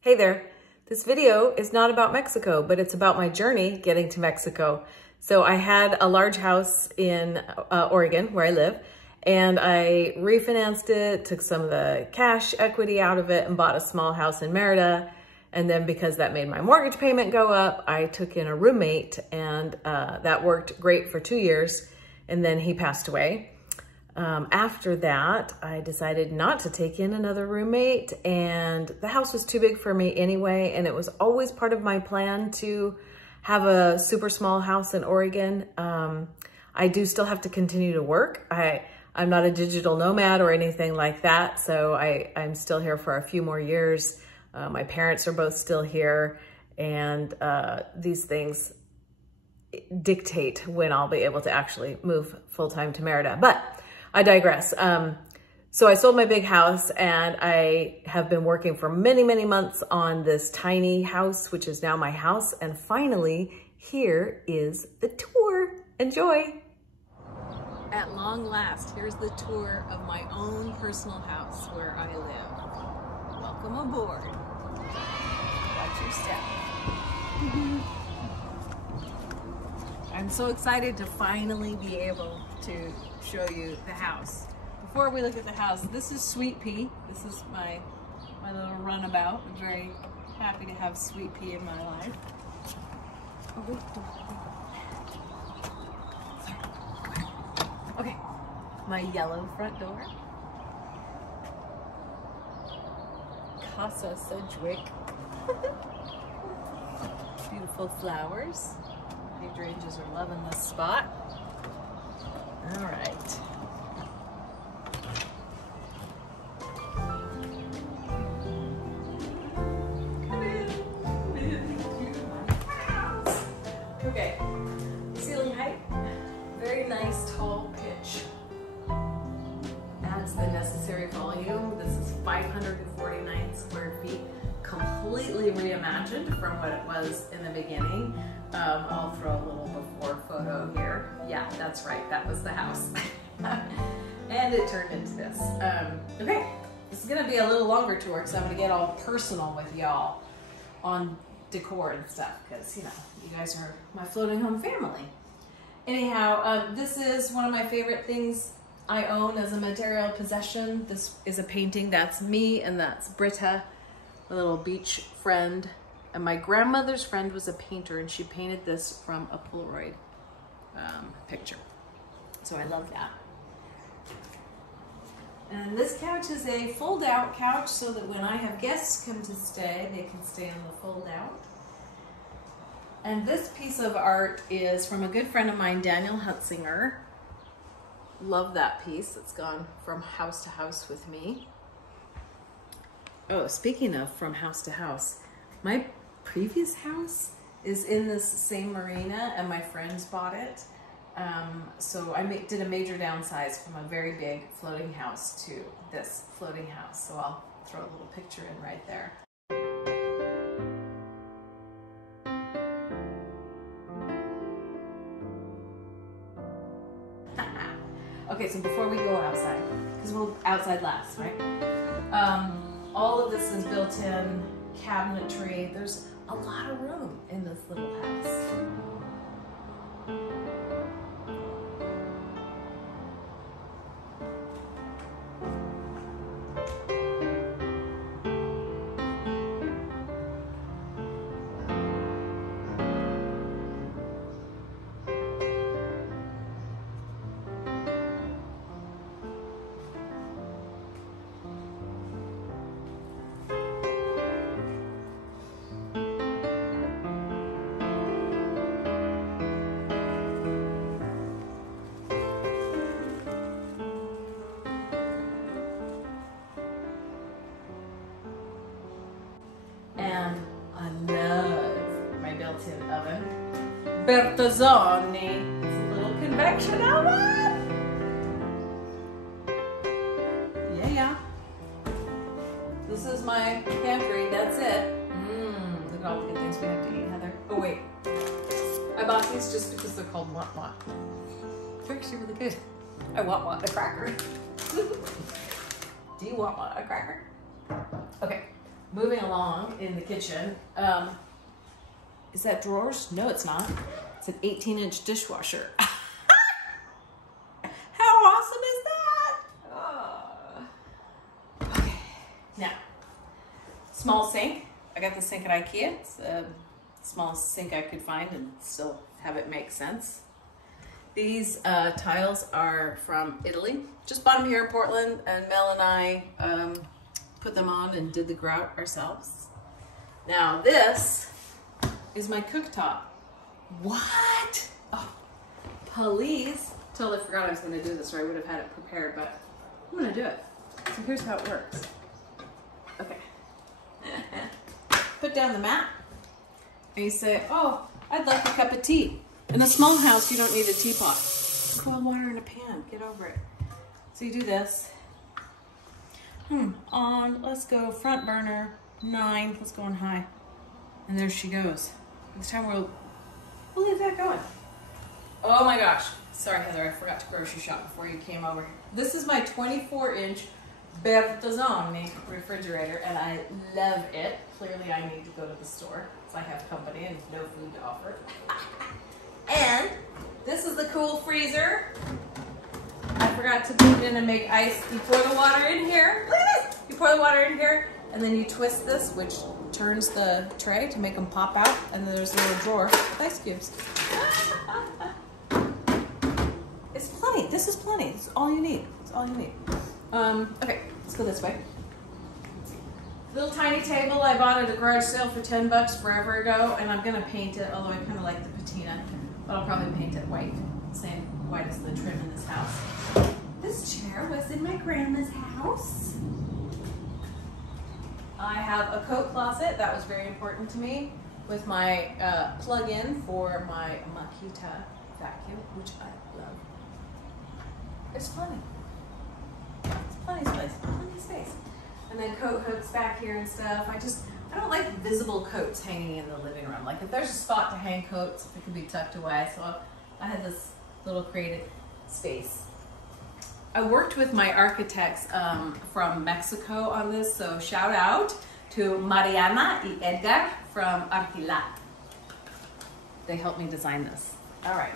Hey there, this video is not about Mexico, but it's about my journey getting to Mexico. So I had a large house in Oregon where I live, and I refinanced it, took some of the cash equity out of it and bought a small house in Merida. And then because that made my mortgage payment go up, I took in a roommate, and that worked great for 2 years. And then he passed away. After that, I decided not to take in another roommate, and the house was too big for me anyway. And it was always part of my plan to have a super small house in Oregon. I do still have to continue to work. I'm not a digital nomad or anything like that. So I'm still here for a few more years. My parents are both still here, and these things dictate when I'll be able to actually move full-time to Merida. But I digress. So I sold my big house, and I have been working for many, many months on this tiny house, which is now my house. And finally, here is the tour. Enjoy. At long last, here's the tour of my own personal house where I live. Welcome aboard. Watch your step. I'm so excited to finally be able to show you the house. Before we look at the house, this is Sweet Pea. This is my little runabout. I'm very happy to have Sweet Pea in my life. Oh, wait. Okay, my yellow front door. Casa Sedgwick. Beautiful flowers. Hydrangeas are loving this spot. All right. Come into my house. Okay, ceiling height, very nice tall pitch. Adds the necessary volume. This is 549 square feet, completely reimagined from what it was in the beginning. I'll throw a little before photo here. Yeah, that's right, that was the house. And it turned into this. Okay, this is gonna be a little longer tour because I'm gonna get all personal with y'all on decor and stuff, because you know, you guys are my floating home family. Anyhow, this is one of my favorite things I own as a material possession. This is a painting. That's me, and that's Britta, a little beach friend. And my grandmother's friend was a painter, and she painted this from a Polaroid picture. So I love that. And this couch is a fold-out couch, so that when I have guests come to stay, they can stay on the fold-out. And this piece of art is from a good friend of mine, Daniel Hutzinger. Love that piece. It's gone from house to house with me. Oh, speaking of from house to house, my previous house is in this same marina, and my friends bought it. So I did a major downsize from a very big floating house to this floating house. So I'll throw a little picture in right there. Okay, so before we go outside, because we'll outside last, right? All of this is built-in cabinetry. There's a lot of room in this little house. And I love my built-in oven. Bertazzoni. It's a little convection oven. Yeah. This is my pantry. That's it. Look at all the good things we have to eat, Heather. Oh wait, I bought these just because they're called Wat Wat. They're actually really good. I want a cracker. Do you want a cracker? Okay, moving along in the kitchen. Is that drawers? No, it's not. It's an 18-inch dishwasher. How awesome is that? Okay, now, small sink. I got the sink at IKEA. It's the smallest sink I could find and still have it make sense. These tiles are from Italy. Just bought them here in Portland, and Mel and I put them on and did the grout ourselves. Now this is my cooktop. What? Oh, please. Totally forgot I was gonna do this, or I would have had it prepared, but I'm gonna do it. So here's how it works. Okay. Put down the mat, and you say, oh, I'd like a cup of tea. In a small house, you don't need a teapot. Cold water in a pan, get over it. So you do this. On, let's go front burner, 9, let's go on high. And there she goes. This time we'll leave that going. Oh my gosh. Sorry, Heather, I forgot to grocery shop before you came over. This is my 24-inch Bertazzoni refrigerator, and I love it. Clearly, I need to go to the store because I have company and no food to offer. And this is the cool freezer. I forgot to put it in and make ice. You pour the water in here. Look at this. You pour the water in here, and then you twist this, which turns the tray to make them pop out. And then there's a little drawer with ice cubes. It's plenty. This is plenty. It's all you need. It's all you need. Okay, let's go this way. Little tiny table I bought at a garage sale for 10 bucks forever ago, and I'm gonna paint it, although I kind of like the patina, but I'll probably paint it white. Same white as the trim in this house. This chair was in my grandma's house. I have a coat closet. That was very important to me, with my plug-in for my Makita vacuum, which I love. There's plenty. It's plenty of space. Plenty of space. And then coat hooks back here and stuff. I don't like visible coats hanging in the living room. Like if there's a spot to hang coats, it can be tucked away. So I had this little creative space. I worked with my architects from Mexico on this, so shout out to Mariana y Edgar from Arquila. They helped me design this. All right.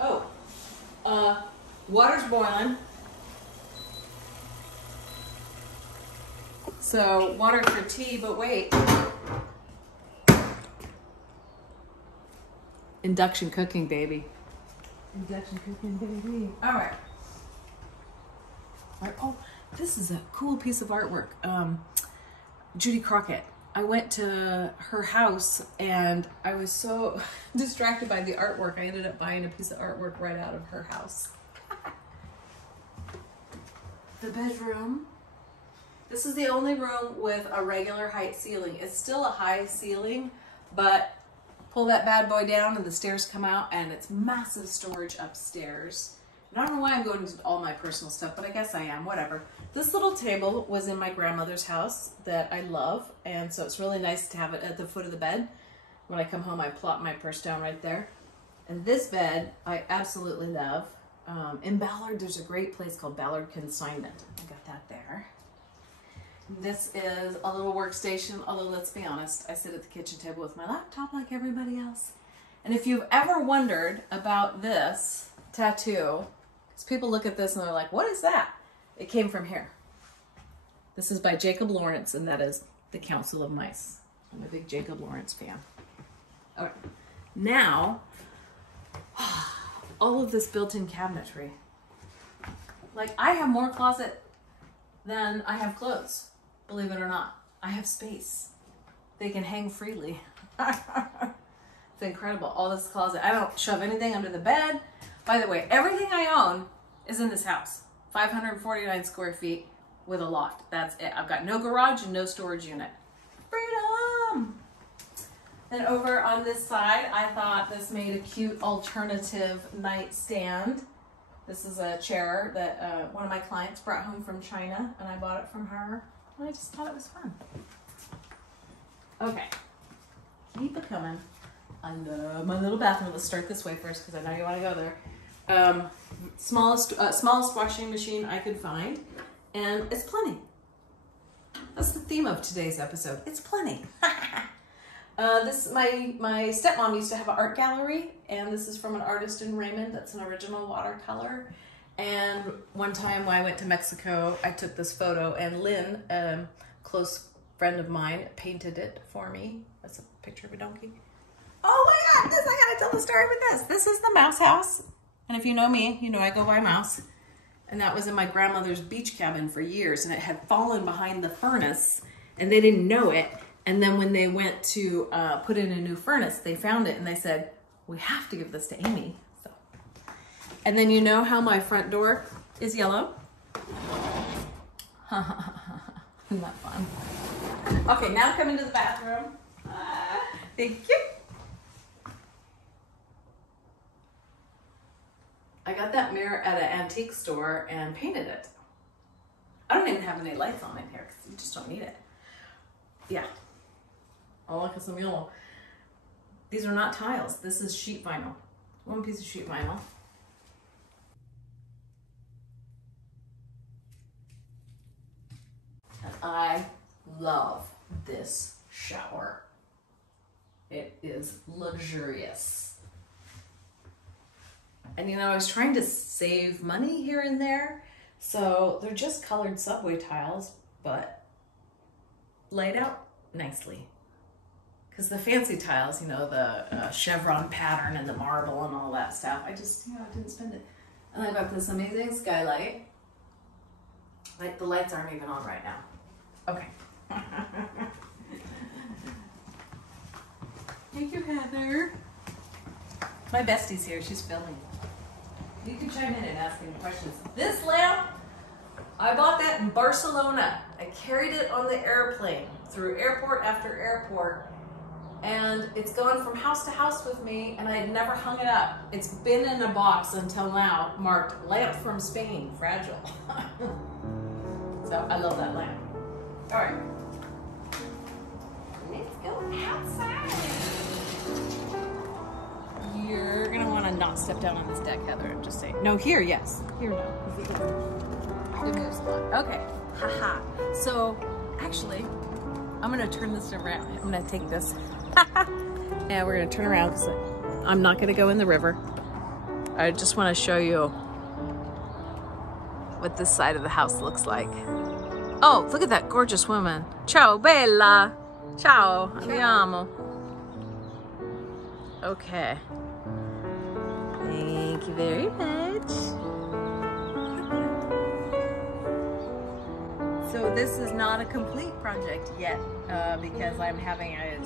Oh, water's boiling. So water for tea, but wait. Induction cooking, baby. Induction cooking, baby. All right. Oh, this is a cool piece of artwork. Judy Crockett. I went to her house and I was so distracted by the artwork, I ended up buying a piece of artwork right out of her house. The bedroom. This is the only room with a regular height ceiling. It's still a high ceiling, but pull that bad boy down and the stairs come out, and it's massive storage upstairs. And I don't know why I'm going into all my personal stuff, but I guess I am, whatever. This little table was in my grandmother's house that I love, and so it's really nice to have it at the foot of the bed. When I come home, I plop my purse down right there. And this bed, I absolutely love. In Ballard, there's a great place called Ballard Consignment. I got that there. This is a little workstation, although let's be honest, I sit at the kitchen table with my laptop like everybody else. And if you've ever wondered about this tattoo, because people look at this and they're like, what is that? It came from here. This is by Jacob Lawrence, and that is The Council of Mice. I'm a big Jacob Lawrence fan. All right, now, all of this built-in cabinetry. Like, I have more closet than I have clothes. Believe it or not, I have space. They can hang freely. It's incredible, all this closet. I don't shove anything under the bed. By the way, everything I own is in this house. 549 square feet with a loft. That's it. I've got no garage and no storage unit. Freedom! Then over on this side, I thought this made a cute alternative nightstand. This is a chair that one of my clients brought home from China, and I bought it from her. And I just thought it was fun. Okay, keep it coming. I love my little bathroom. Let's start this way first because I know you want to go there. Smallest washing machine I could find, and it's plenty. That's the theme of today's episode. It's plenty. My stepmom used to have an art gallery, and this is from an artist in Raymond. That's an original watercolor. And one time when I went to Mexico, I took this photo, and Lynn, close friend of mine, painted it for me. That's a picture of a donkey. Oh my God, I gotta tell the story with this. This is the mouse house. And if you know me, you know I go by mouse. And that was in my grandmother's beach cabin for years, and it had fallen behind the furnace, and they didn't know it. And then when they went to put in a new furnace, they found it, and they said, we have to give this to Amy. So. And then you know how my front door is yellow? Isn't that fun? Okay, now come into the bathroom. Thank you. I got that mirror at an antique store and painted it. I don't even have any lights on in here because you just don't need it. Yeah. Oh, look at some yellow. These are not tiles. This is sheet vinyl. One piece of sheet vinyl. And I love this shower. It is luxurious. And you know, I was trying to save money here and there, so they're just colored subway tiles, but laid out nicely. Because the fancy tiles, you know, the chevron pattern and the marble and all that stuff, I just, you know, I didn't spend it. And I got this amazing skylight. Like, the lights aren't even on right now. Okay. Thank you, Heather. My bestie's here, she's filming. You can chime in and ask any questions. This lamp, I bought that in Barcelona. I carried it on the airplane through airport after airport, and it's gone from house to house with me, and I had never hung it up. It's been in a box until now, marked lamp from Spain, fragile. So I love that lamp. All right, let's go outside. You're gonna want to not step down on this deck, Heather. I'm just saying. No, here, yes. Here, no. It moves a lot. Okay. Haha. So, actually, I'm gonna turn this around. I'm gonna take this. And we're gonna turn around because I'm not gonna go in the river. I just want to show you what this side of the house looks like. Oh, look at that gorgeous woman. Ciao, bella. Ciao. Andiamo. Okay. Thank you very much. So this is not a complete project yet because I'm having a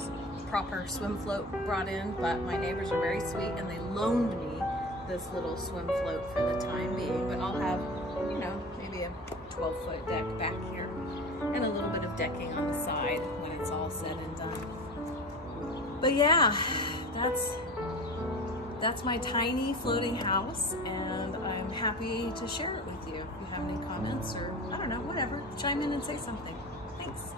proper swim float brought in, but my neighbors are very sweet and they loaned me this little swim float for the time being. But I'll have, you know, maybe a 12-foot deck back here and a little bit of decking on the side when it's all said and done. But yeah, that's my tiny floating house, and I'm happy to share it with you. If you have any comments or, I don't know, whatever, chime in and say something. Thanks.